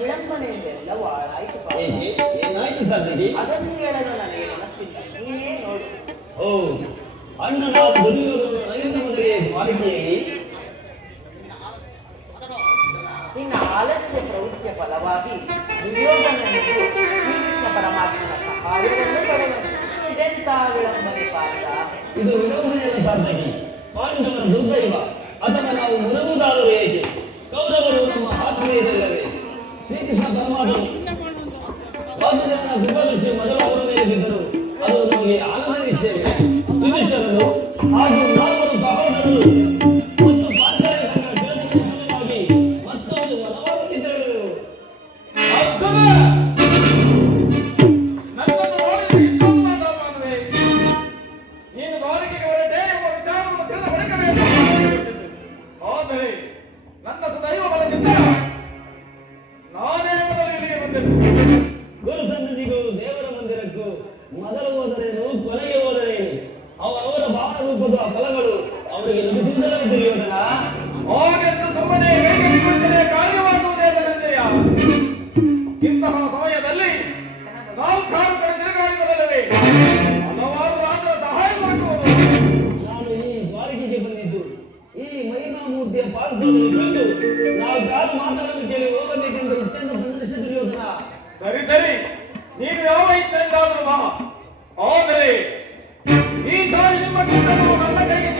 ವಿಳಂಬನೆಯಲ್ಲೆಲ್ಲ ಹಾಳಾಯ್ತು. ಏನಾಯ್ತು ಸಾಧಕಿ? ಅದನ್ನು ಹೇಳಲು ನನಗೆ ಮನಸ್ಸಿಲ್ಲ, ನೀನೇ ನೋಡು. ಓ, ಅಣ್ಣನ ದುರ್ಯೋಧನ ನರೇಂದ್ರ ಮೊದಲೇ ಮಾಲಿಕೆಯಲ್ಲಿ ನಿನ್ನ ಆಲಸ್ಯ ಪ್ರವೃತ್ತಿಯ ಫಲವಾಗಿ ದುರ್ಯೋಧನನಿಗೂ ಶ್ರೀಕೃಷ್ಣ ಪರಮಾತ್ಮನ ಸಹಾಯವನ್ನು ಪಡೆದನು. ಇದೆಂತ ವಿಳಂಬನೆ ಪಾತ್ರ? ಇದು ವಿಳಂಬನೆಯಲ್ಲ ಸಾಧಕಿ, ಪಾಂಡವರ ದುರ್ದೈವ. ಅಥವಾ ನಾವು ಮುಳುಗುವುದಾದರೂ ಏಕೆ? ಕೌರವರು ನಮ್ಮ ಆತ್ಮೀಯರಲ್ಲವೇ? ಶ್ರೀಕೃಷ್ಣ ಪರಮಾತ್ಮನು ವಾಸುದೇವನ ಕೃಪಾದೃಷ್ಟಿ ಮೊದಲು ಅವರ ಮೇಲೆ ಬಿದ್ದರು. ಅದು ನಮಗೆ ಆನಂದ ವಿಷಯವೇ. ವಿಭೀಷಣರು ಹಾಗೂ ನಾಲ್ವರು ಸಹೋದರರು ಮತ್ತು ಪಾಂಚಾಲಿ ಸಂಘ ಸಲುವಾಗಿ ಮತ್ತೊಂದು ವನವಾಸಕ್ಕೆ ತೆರಳಿದರು. ನೀನು ಬಾಲಿಕೆಗೆ ಹೊರಟೆ ಎಂಬ ವಿಚಾರವನ್ನು ತಿಳಿದ ಬಳಿಕವೇ ಆದರೆ ನನ್ನ ಸದೈವ ಬಲದಿಂದ ನಾನೇ ಮೊದಲು ಇಲ್ಲಿಗೆ ಬಂದೆನು. ಗುರು ಸನ್ನಿಧಿಗೂ ದೇವರ ಮಂದಿರಕ್ಕೂ ಮೊದಲು ಹೋದರೇನು ಕೊನೆಗೆ ಹೋದರೇನು? ಅವರವರ ಭಾವ ರೂಪದ ಫಲಗಳು ಅವರಿಗೆ ಲಭಿಸಿದ್ದಲ್ಲವೇ ದುರ್ಯೋಧನ? ಹಾಗೆಂದು ಸುಮ್ಮನೆ ಕಾರ್ಯವಾಗುವುದೇ ಅದರಂತೆಯ ಇಂತಹ ಸಮಯದಲ್ಲಿ ನಾವು ಕಾಲು ಕಡೆ ತಿರುಗಾಡಿದಲ್ಲವೇ ಹಲವಾರು ರಾಜರ ಸಹಾಯ ಮಾಡುವುದು. ನಾನು ಈ ಬಾರಿಕೆಗೆ ಬಂದಿದ್ದು ಈ ಮಹಿಮಾಮೂರ್ತಿಯ ಪಾರ್ಶ್ವದಲ್ಲಿ ಬಿಟ್ಟು ನಾವು ಕಾಲು ಮಾತನ್ನು ಕೇಳಿ ಹೋಗಬೇಕೆಂದು ಇಚ್ಛೆಯಿಂದ ಬಂದರಿಸಿ ದುರ್ಯೋಧನ. ಸರಿ ಸರಿ, ನೀನು ಯಾವ ಇಚ್ಛೆಯಿಂದಾದರೂ ಬಾ. ಆದರೆ ಈ ಸಾರಿ ನಿಮ್ಮ ಚಿತ್ರವು ನನ್ನ ಕೈಗೆ